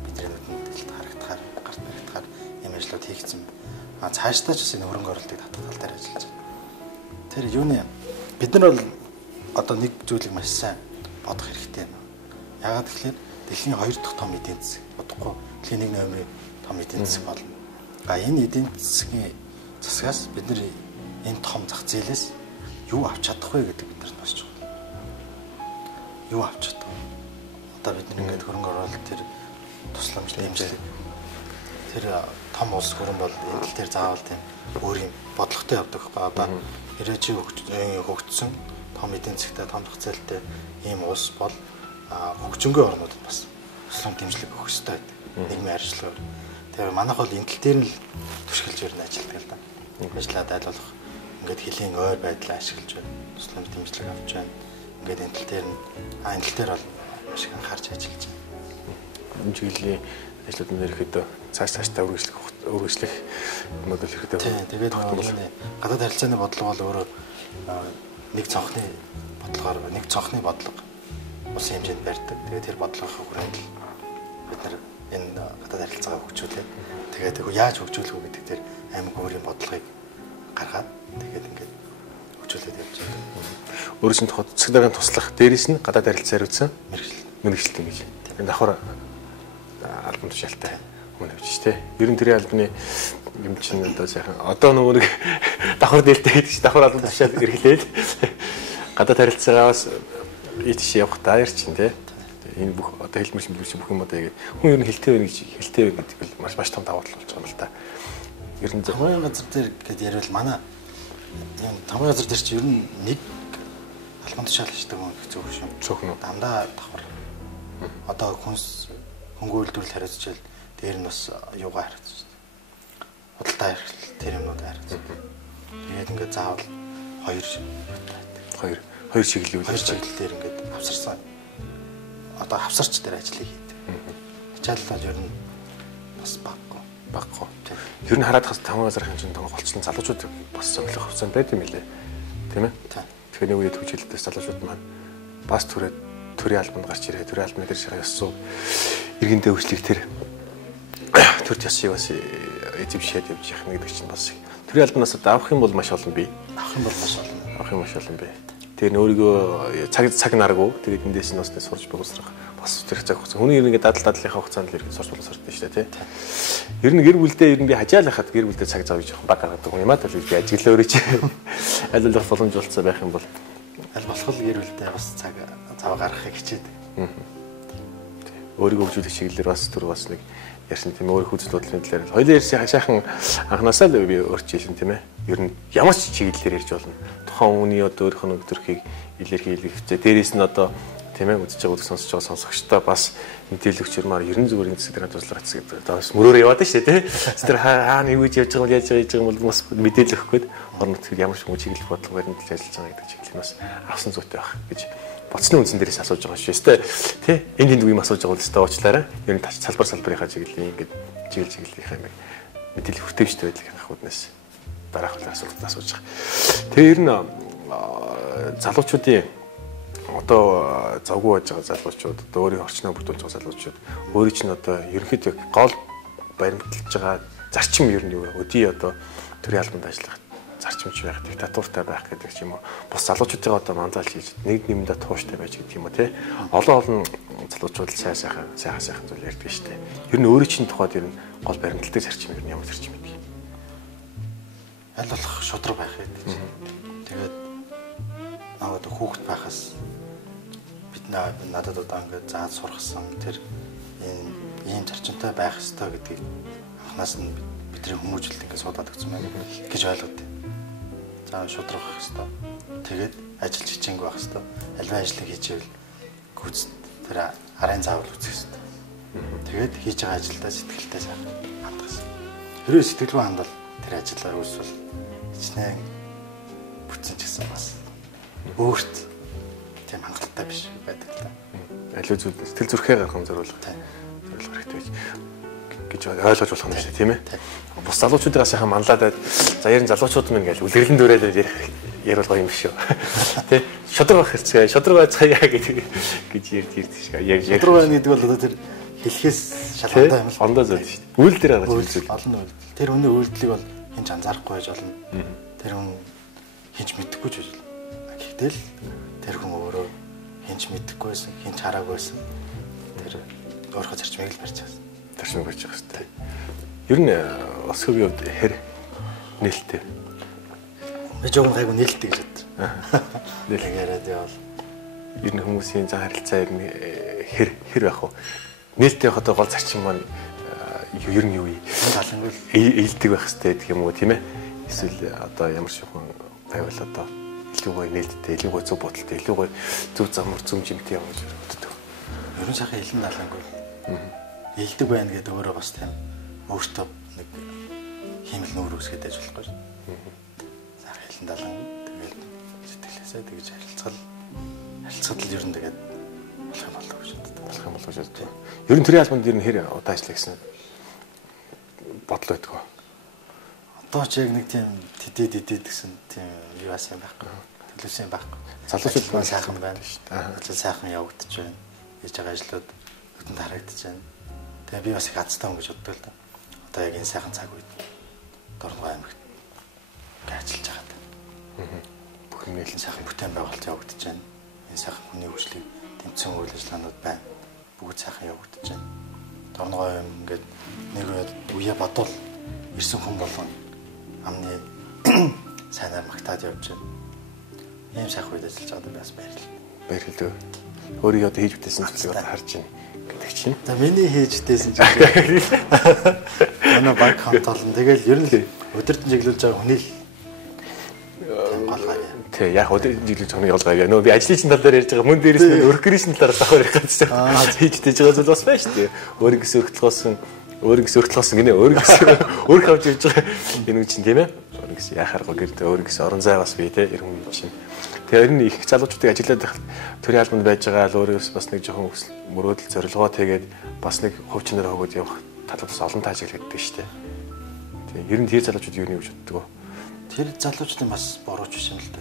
бидний нүдэнд харагдахаар гарт харагдахаар юм ажлууд хийгдсэн. Цаашдаа ч бас энэ хөрөнгө оруулалтыг татах тал дээр ажиллаж байна. Тэр юуны бид нар бол одоо нэг зүйлийг маш сайн бодох хэрэгтэй юм. Яагаад гэвэл дэлхийн 2 дахь том эдийн засаг бодохгүй дэлхийн 1 номерын том эдийн засаг болно. Энэ эдийн засгийн засгаас бид нар энэ том зах зээлээс юу авч чадах вэ гэдэг бид нарт босч байгаа. Юу авч чадах вэ? Одоо бид нар ингээд хөрөнгө оруулалт тэр тусламж нэмжлэг тэр том улс хөрөн бол энэ тал дээр заавал тийм өөрийн бодлоготой явдаг байхгүй. Одоо ирээчийн хөгжсөн том эдийн засгтай том зах зээлтэй ийм улс бол хөгжингүй орнуудад бас тусламж дэмжлэг өгөх ёстой байдаг. Нийгмийн арилжлагаар. Тэгэхээр манайх бол энэ тал дээр нь түшгэлж ирнэ ажилтдаг л да. Ажлаад айлуулах ингээд хэлийн ойр байдлаа ашиглаж байна. Тусламж дэмжлэг авч байна. Ингээд энэ тал дээр нь энэ тал дээр бол маш их анхаарч ажиллаж байна. Энэ чиглэлийн ажлууд нь ирэхэд цааш та үргэлжлэх юмуд л ирэхэд. Тэгээд гадаад харилцааны бодлого бол өөрөө нэг цонхны бодлогоор нэг цонхны бодлого улсын хэмжээнд барьдаг. Тэгээд тэр бодлогын хүрээнд бид нар энэ гадаад харилцаагаа хөгжүүлээд тэгээд яаж хөгжүүлэх вэ гэдэг дээр аймаг өөрийн бодлогыг гаргаад тэгээд ингээд хөгжүүлээд явж байгаа. Өөрөөс нь цэцэг даргын туслах дээрээс нь гадаад харилцаа хариуцсан мэргэжилт юм билээ. Энэ давхар альбом тушаалтай хүн авч штэ. Ер нь тэрийн альбомны юм чинь одоо сайхан одоо нөгөө нэг давхар дээлтэй гэдэг чинь давхар альбом тушаал эргэлээд гадаад харилцаагаас ийш явах даяар чинь те. Энэ бүх одоо хэлмэрч бүх юм одоо яг хүн ер нь хэлтэй байна гэдэг бол маш том давуу тал болж байгаа юм л та. Ер нь тамгын газар дээр гэдээ ярил манай энэ тамгын газар дээр чи ер нь нэг альбом тушаал хийдэг хүн хэцүү шүү. Цөөхнө. Дандаа давхар. Одоо хөнгөө үйлдвэрлэл хариуцчихвал дээр нь бас юугаа хариуцчих. Худалдаа эрхлэл тэр юмнууд хариуцчих. Тэгээд ингээд заавал хоёр чиглэлээр ингээд авсарсан. Одоо хавсарч дээр ажлыг хийдэг. Ачааллаа ер нь бас баггүй. Ер нь хараад хас тамгын газар хэмжээнд том голчлон залуучууд бас зөвлөх хувцас байт юм лээ. Тийм ээ? Тэгэхээр нэг үед хөгжүүлэлтээс залуучууд маань бас төрийн албанд гарч ирээ. Төрийн албаны дээр шахаа ёсоо иргэндээ хөгжлийг тэр төр ёсыг бас эзэмшээд явж явах гэдэг чинь бас төрийн албанаас авах юм бол маш олон бий. Авах юм бол маш олон бий. Тэр нь өөрийгөө цаг наргүй тэгээд эндээс нь бас сурж боловсрох бас зэрэг цаг хугацаа. Хүний ер нь дадлынхаа хугацаанд л сурж боловсролтой шүү дээ, тий. Ер нь гэр бүлдээ ер нь би хажаалахад гэр бүлдээ цаг зав гэж баг гаргадаг юм аа. Би ажиглаа өрөөч. Аль болох боломжуулцаа байх юм бол аль болох гэр бүлдээ бас цаг зав гаргахыг хичээд. Өөрийгөө хөгжүүлэх чиглэлээр бас түр бас нэг ярьсан тийм өөрийнхөө үзэл бодлын талаар хоёулаа сайхан анханасаа л би өөрчилсөн тийм ээ. Ер нь ямар ч чиглэлээр ярьж болно. Тухайн хүний одоо өөрийнхөө нэг төрхийг илэрхийлэх хэмжээ. Дээрээс нь одоо тийм ээ үзэж байгаа сонсож байгаа сонсогчдоо бас мэдээлэл өгчмээр ерэн зүгээр энэ зүйл туслах хэсэг гэдэг. Одоо мөрөөр яваад шүү дээ тийм. Тэр хаана юу гэж явж байгаа юм бол бас мэдээлэл өгөх гээд орон нутгийг ямар ч хүн чиглэл бодлого баримт ажиллаж байгаа гэдэг чиглэлээс авсан зүйтэй байх гэж боцны үндсэн дээрээс асууж байгаа шүү дээ. Тэ энд үе юм асууж байгаа л өстой уучлаарай. Ер нь салбарынхаа чиглэлийн ингээд чиглэлийнхаа юм мэдээлэл хүртэвчтэй байдлыг анхуднаас дараах хөлөөр асууж байгаа. Тэгээ ер нь залуучуудын одоо завгүй байж байгаа залуучууд одоо өөрийн орчноо бүтүүлж байгаа залуучууд өөрийн чинь одоо ерөнхийдөө гол баримтлж байгаа зарчим ер нь юу вэ? Өдий одоо төрийн албанд ажиллах зарчимч байх, диктатуртай байх гэдэг ч юм уу. Бус залуучуудаа одоо манлайлж хийж нэг нэмдэ тууштай байж гэдэг юм уу те. Олон залуучууд сайхан зүйл ярьдаг шүү дээ. Ер нь өөрийн чинь тухайд ер нь гол баримтлагдаг зарчим ер нь ямар зарчим бэ? Аль болох шудраг байх гэдэг чинь. Тэгээд наваад хүүхэд байхаас бид надад одоо ингээд зааж сургасан тэр ийм зарчимтай байх ёстой гэдгийг анханаас нь бидний хүмүүжлэлт ингээд суудаад өгсөн байна гэж ойлгоод. За шудраг байх ёстой. Тэгээд ажил хичээнгүй байх ёстой. Альва ажлыг хийчихвэл гүйц тэр арын заавал үзэх ёстой. Тэгээд хийж байгаа ажилдаа сэтгэлтэй сайн хандах ёстой. Хэрвээ сэтгэлгүй хандвал тэр ажиллаар үүсвэл хичнээн бүтсэн ч гэсэн бас өөрт тийм хангалттай биш байдаг л да. Аливаа зүйл сэтгэл зүрхээ гаргах зорилго хэрэгтэй гэж ойлгож болох юм шиг тийм ээ. Бус залуучуудаас яхаа манлаад за ярин залуучууд мэн гэж үлгэрлэн дөрөөлөд ярих гоё юм биш үү. Тэ шодрог байх хэрэгцээ шодрог байцгаая гэж ярьдаг шиг яг шодрог байна гэдэг бол одоо тэр хэлхээс шалгаатай юм л ондоо зүйл шүү дээ. Үйл дээр гаргаж үзвэл олон үйлдэл. Тэр хүний үйлдэлийг бол хинч анзаарахгүй байж болно. Тэр хүн хинч мэдэхгүй ч байж болно. Гэтэл тэр хүн өөрөө хинч мэдэхгүйсэн, хинч хараагүйсэн. Тэр өөрийнхөө зарчмыг л барьж байгаа. Зарчмыг барьж байгаа шүү дээ. Ер нь бас хөвийн хувьд хэр нээлттэй. Би жоохон гайгүй нээлттэй гэж боддог. Нээлтгээд явал ер нь хүмүүсийн зан харилцаа ер нь хэр байх вэ? Нээлттэй хадаа гол зарчим маань ер нь юу вэ? Талангүй ээлдэг байх хэрэгтэй гэх юм уу тийм ээ? Эсвэл одоо ямар ч хүн байвал одоо илүү гоё нээлттэй, илүү гоё зөв бодолтой, илүү гоё зөв замар зөв жимтэй явах гэж боддог. Ерөн сайхан илэн талангүй. Ээлдэг байна гэдэг өөрөө бас тийм өөртөө нэг хиймэл нүүр үсгээд ажиллах гэж. Сайхан илэн талангүй тэгээд сэтгэлээсээ тэгж харилцаад л ер нь тэгээд болох юм болов гэж боддог. Болох юм болов гэж боддог. Ер нь төрийн албанд ер нь хэр удаа ажиллах гэсэн бодол байдаг вэ? Одоо ч яг нэг тийм тэдэд гэсэн тийм юу асан байхгүй. Төлөвсөн байхгүй. Залуучууд маань сайхан байна шүү дээ. Ажил сайхан явагдаж байна. Хийж байгаа ажлууд нүдэнд харагдаж байна. Тэгээ би бас их азтай хүн гэж боддог л да. Одоо яг энэ сайхан цаг үед Дорногой аймагт ажиллаж байгаа. Бүх юм нэлээд сайхан бүтээн байгуулалт явагдаж байна. Энэ сайхан хүний хөгжлийг тэмцэн үйл ажиллагаанууд байна. Бүгд сайхан явагдаж байна. Дорногой ингээд нэг үе бодвол ирсэн хүн болгон амны сайнаар магтаад явж байна. Ийм сайхан үед ажиллаж байгаадаа бас баярлалаа. Өөрийгөө одоо хийж бүтээсэн зүйлийг одоо харж байна гэдэг чинь. За миний хийж бүтээсэн зүйл. Манай баг хамтолн тэгэл ер нь өдөртөн чиглүүлж байгаа хүний голгоо. Тэг яг өдөртөн чиглүүлж байгаа голгоо. Нөө би ажлын чинь тал дээр ярьж байгаа. Мөн дээрээс нь өргөрийн талаар давхар ярих гэсэн. Хийж бүтээж байгаа зүйл бас байна шүү дээ. Өөрөнгөс өртлөөсөн гинэ өөр хавж хийж байгаа энэ үчин тийм ээ. Өөрөнгөс яхааргүй гэрдээ өөрөнгөс орон зай бас бий те ер хүн чинь. Тэгээ ер нь их залуучуудыг ажиллаад байх төрийн албанд байж байгаа л өөрөөс бас нэг жоохон мөрөөдөл зорилгоо тэгээд бас нэг хувьчнаар хөгөөд явах талаас олон тааж хэлэгддэг шүү дээ. Тэгээ ер нь тэр залуучууд юу гэж боддог вэ? Тэр залуучдын бас бурууч биш юм л да.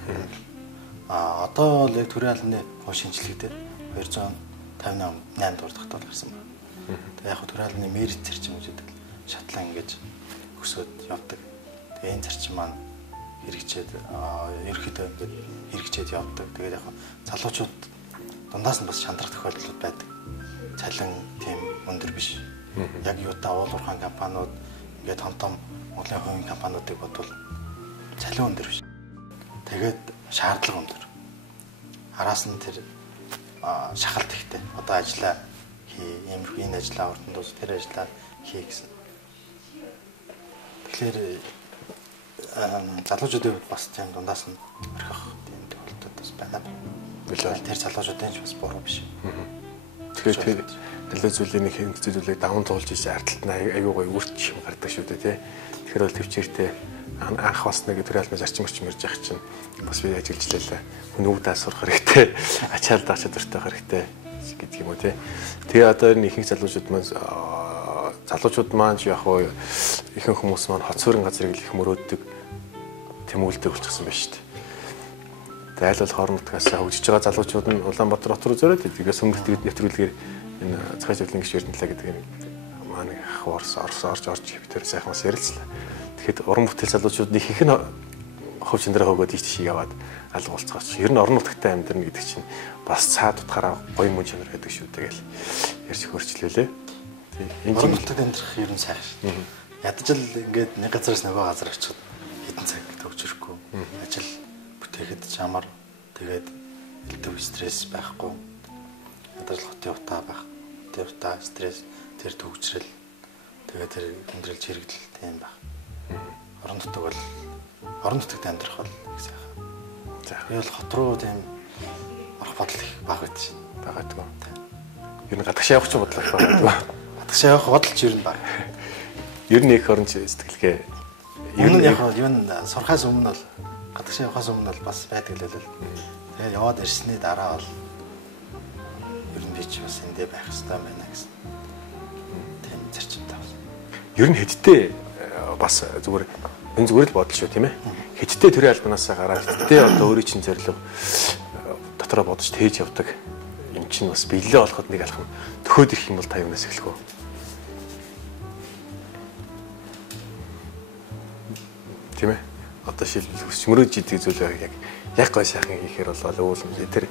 Одоо л яг төрийн албаны хувь шинжилгээтэй 258 дугаар тогтоол гарсан байна. Тэгээ яг төрийн албаны мерит зарчим гэж байдаг. Шотланд ингэж өсөд явдаг. Тэгээ энэ зарчим маань хэрэгжээд ерөөхдөө ингээд хэрэгжээд явдаг. Тэгээд яг залуучууд дундаас нь бас шантрах тохиолдлууд байдаг. Цалин тийм өндөр биш. Яг юутай уулуурхайн компаниуд ингээд том Монголын хувийн компаниудыг бодвол цалин өндөр биш. Тэгээд шаардлага өндөр. Араас нь тэр шахалт ихтэй. Одоо ажиллаа хий, иймэрхүү энэ ажиллаа уртан дуус тэр ажиллаа хий гэсэн. Тэгэхээр залуучуудын бас тийм дундаас нь орхих тийм тохиолдол бас байна. Билээ тэр залуучуудын ч бас буруу биш. Тэгэхээр нэлээд зүйлийн нэг хэм зүйлийг даван туулж ийж ардталт нь аюу гой үрч юм гардаг шүү дээ тий. Тэгэхээр бол төвчээртэй анх бас нэг тэр албан зарчим ирж явах чинь бас би ажиллажлаа. Хүн өвдөө сурах хэрэгтэй. Ачаал даах чадвартай хэрэгтэй гэдэг юм уу тий. Тэгээ одоо энэ ихэнх залуучууд маань яг хоо ихэнх хүмүүс маань хоцорын газрыг их мөрөөддөг тэмүүлдэг болчихсон байна шүү дээ. Тэгээ аль бол хооронд нутгаас хөгжиж байгаа залуучууд нь Улаанбаатар хот руу зориод тэгээс өнгөлтөд нэвтрүүлгээр энэ цагаан зөвлөлийн гишүүн талаа гэдэг нэг маань ах орж битэр сайхан бас ярилцлаа. Тэгэхэд уран бүтээл залуучууд их их нь хөв чандраа хөгөөд ийш тийш яваад алга болцгооч. Ер нь орон нутгтай амьдрна гэдэг чинь бас цаад утгаараа гоё мөн чанар гэдэг шүү тэгэл ярьж хөрчлөлөө. Энэ орон нутгад амьдрах ер нь сайхан шүү. Ядаж л ингээд нэг газараас нөгөө газар очиход хэдэн цаг төгжрөхгүй. Ажил бүтээхэд чамар тэгээд элдв стресс байхгүй. Ядаж л хотын утаа байх. Тэр утаа стресс тэр төгжрөл тэгээд тэр хүндрэлж хэрэгдэл тийм байх. Орон нутагт амьдрах бол их сайхан. За би бол хот руу тийм орох бодол их бага байд шин. Багадгүй. Ер нь гадагшаа явах ч бодлоо багадгүй. Гадагшаа явах бодол ч ер нь бага. Ер нь их орон сэтгэлгээ. Ер нь яг юу н сурхаас өмнө бол гадагшаа явахаас өмнө бол бас байдаг л л. Тэгээд яваад ирсний дараа бол ер нь би ч бас эндээ байх хэрэгтэй байна гэсэн. Тийм зарчимтай бас. Ер нь хэдтэй бас зүгээр л бодол шүү тийм ээ. Хэдтэй төрийн албанаас гараад хэдтэй одоо өөрийн чинь зорилго дотроо бодож тээж явдаг. Эм чинь бас биелээ болоход нэг алхам төхөөд ирэх юм бол та юунаас эхлэх вэ? Тийм ээ. Одоо шилбэл өсмөрөөж идэг зүйлээ яг гой сайхан хийхээр бол өвөлмж тэр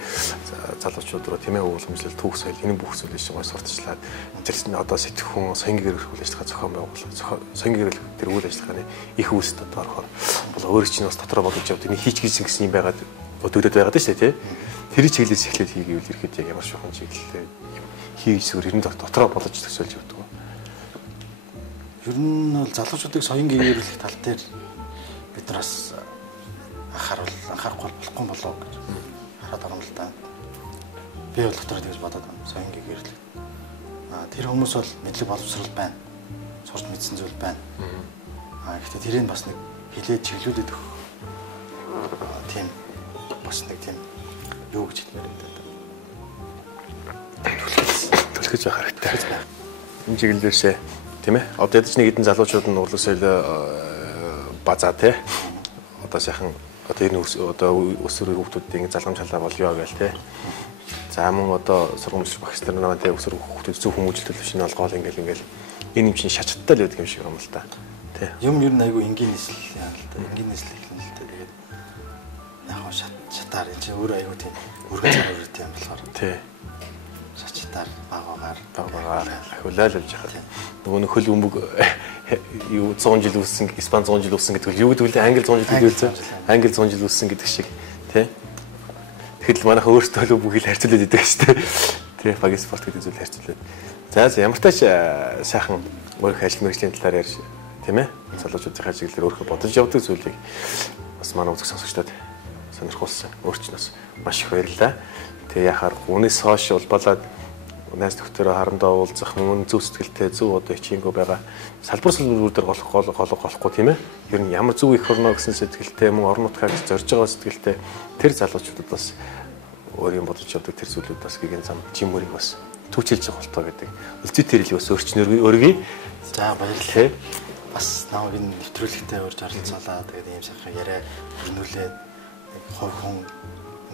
залуучууд руу тийм ээ өвөлмжлэл түүх соёл энэ бүх зүйлийг гой сурталчлаад зэрэгцэн одоо сэтгхүүн соёнгийн гэрэл үйл ажиллагаа зохион байгуулах соёнгийн гэрэл тэр үйл ажиллагааны их үүсэд одоо орохоор бол өөрөө чинь бас дотроо бодож явдаг нэг хийч гэсэн юм байгаад өдөрөд байгаад шүү дээ тий. Тэр чиглэлээс эхлээд хийгээвэл ирэхэд яг ямар шохон чиглэлтэй хийж зүгээр ер нь дотроо бодож төсөөлж явдаг. Ер нь бол залуучуудыг соёнгийн гэрэлэх тал дээр бид нараас анхаарахгүй болохгүй болов гэж хараад байгаа юм л да. Би бол дотроо тэгж бодоод байна. Соёнгийн гэрэл. Тэр хүмүүс бол мэдлэг боловсрол байна. Сурч мэдсэн зүйл байна. Гэхдээ тэрийг бас нэг хилээд чиглүүлээд өгөх. Тийм бас нэг тийм юу гэж хэлмээр байна. Түлхэж байх хэрэгтэй. Энэ чиглэлээсээ тийм ээ. Одоо ядаж нэг хэдэн залуучууд нь урлаг соёлоо базаа тий. Одоо сайхан одоо энэ өсвөрийн хүүхдүүдийн залгамж халаа болёо гээл тий. За мөн одоо сургамж багш нар наваа тий өсвөр хүүхдүүд зөв хүмүүжил төлөвшин олгоол ингээл энэ юм чинь шачттай л байдаг юм шиг юм л та. Тий. Юм ер нь айгүй энгийн нийслэл яа л да. Энгийн нийслэл их л л дээ. Тэгээд яг шатаар энэ чинь өөрөө айгүй тийм өргөн цаг өрөөтэй юм болохоор тий. Шатаар багаагаар ахиулаад л яхаа. Нөгөө нөхөл өмг юу 100 жил үссэн, Испани 100 жил үссэн гэдэг юу гэдэг вэ? Англи 100 жил гэдэг үү? Англи 100 жил үссэн гэдэг шиг тий. Тэгэхэд л манайха өөртөө л бүгд харьцуулаад идэг шүү дээ. Тий, багийн спорт гэдэг зүйл харьцуулаад. За ямар тач сайхан өөрийнхөө ажил мэргэжлийн талаар ярьж тийм ээ. Залуучуудын ажиглэлээр өөрийнхөө бодож явдаг зүйлийг бас манай үзэг сонсогчдод сонирхуулсан. Өөрчнөөс маш их баярлалаа. Тэгээ яхаар үнээс хойш улбалаад найз нөхдөөрөө харандаа уулзах мөн зөв сэтгэлтэй зөв одоо хичээнгөө байгаа салбар дээр голохгүй тийм ээ. Ер нь ямар зөв их орно гэсэн сэтгэлтэй мөн орон нутгаар зорж байгаа сэтгэлтэй тэр залуучуудад бас өөрийн бодож явдаг тэр зүйлүүд бас гэгэн зам чиммэрийг бас түүчилж явах болтоо гэдэг. Үлцээ тэрийг бас өөргий. За баярлалаа. Бас намайг энэ нэвтрүүлэгтээ урьж оролцоолаа. Тэгээд ийм сайхан яриа хөрнүүлээд хов хүн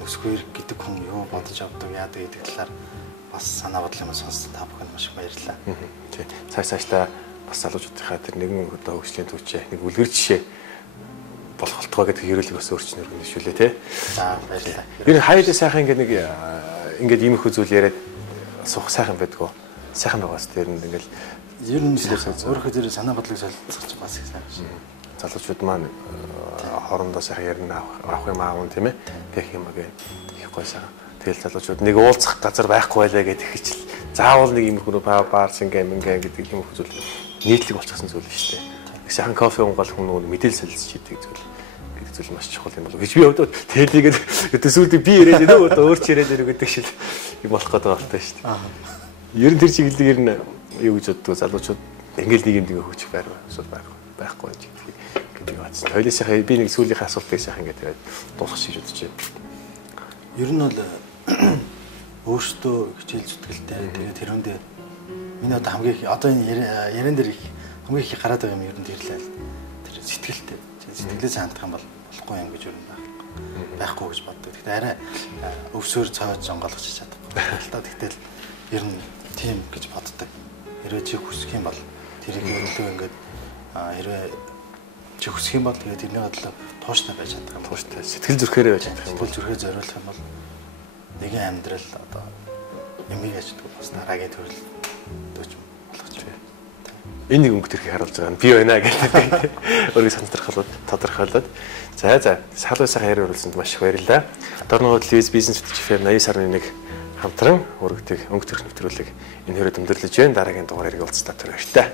нөсгөр гэдэг хүн юу бодож авдаг яадаг гэдэг талаар бас санаа бодлоо сонссон та бүхэнд маш их баярлалаа. Тий. Цаашдаа бас залуучуудынхаа тэр нэгэн одоо хөгжлийн төвчээ нэг үлгэр жишээ болох болтгоо гэдэг хэрэглийг бас өөрчнөр гэнэшүүлээ тий. За баярлалаа. Ер нь хаяа сайхан ингээд ийм их үзүүл яриад суух сайхан байдгүй. Сайхан байгаас тэр нь ингээд ер нь өөрөө тэр санаа бодлыг солилцох бас их сайн шин. Залуучууд маань хоорондоо сайхан ярина авах юм аав тийм ээ. Гэх юм аа их гой сайхан. Тэгэл залуучууд нэг уулзах газар байхгүй байлаа гэдэг хичил. Заавал нэг иймэрхүү баарс ингээм гэдэг юм үзүүл нийтлэг болчихсон зүйл шүү дээ. Сайхан кофе уугаал хүн мэдээлэл солилцож идэг зүйл. Зүйл маш чухал юм болов гэж би бодоод тэлийгээд өдөөсөлд би яриад нөө өөрч яриад ирэх гэдэг шиг юм болох гэдэг байна шүү дээ. Ер нь тэр чиглэлээр ер нь юу гэж боддог залуучууд ингээл нэг юм хөгжих байхгүй гэдэг бодсон. Хоёлынхаа би нэг сүүлийнхээ асуултыг сайхан ингээд дуусгах шиг бодож байна. Ер нь бол өөртөө хичээл зүтгэлтэй тэгээд тэрүүндээ миний одоо энэ яран дээр хамгийн их гараад байгаа юм ер нь тэрлээ. Тэр сэтгэлтэй. Сэтгэлээ хандах юм бол болохгүй юм гэж ер нь байхгүй гэж боддог. Гэхдээ арай өвсөөр цааж онгойлгож чадахгүй. Тэгтэл ер нь тийм гэж боддог. Хэрвээ чи хүсэх юм бол тэрийг өөрлөө ингээд хэрвээ чи хүсэх юм бол тэгээд тэрний бодлоо тууштай байж чадах юм. Тууштай сэтгэл зүрхээрээ байж чадах юм. Сэтгэл зүрхээ зориулах юм бол нэгэн амьдрал одоо юмыг аждаг бас дараагийн төрөл дөөж болгож байна. Энэ нэг өнгө төрхийг харуулж байгаа нь би байна гэдэг өөрийгөө тодорхойлоод за салуу сайхан яриа өрүүлсэнд маш их баярлалаа. Дорноо телевиз бизнес FM 80.1 хамтран өргөдөг өнгө төрх нэвтрүүлэг энэ хүрээ өндөрлөж байна. Дараагийн дугаарыг уулзтаа төрөйтэй.